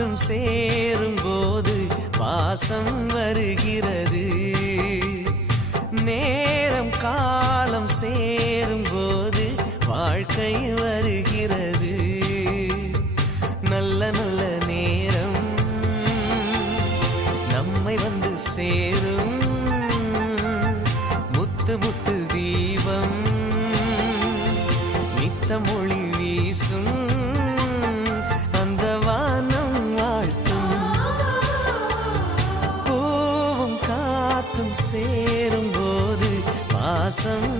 காற்றும் சேரும்போது வாசம் வருகிறது. நேரம் காலம் சேரும்போது வாழ்க்கை வருகிறது. நல்ல நல்ல நேரம் நம்மை வந்து சேரும். முத்து முத்து தீபம் நித்தம் ஒளி வீசும். அந்த வானம் வாழ்த்தும். பூவும் காத்தும் சேரும்போது வாசம்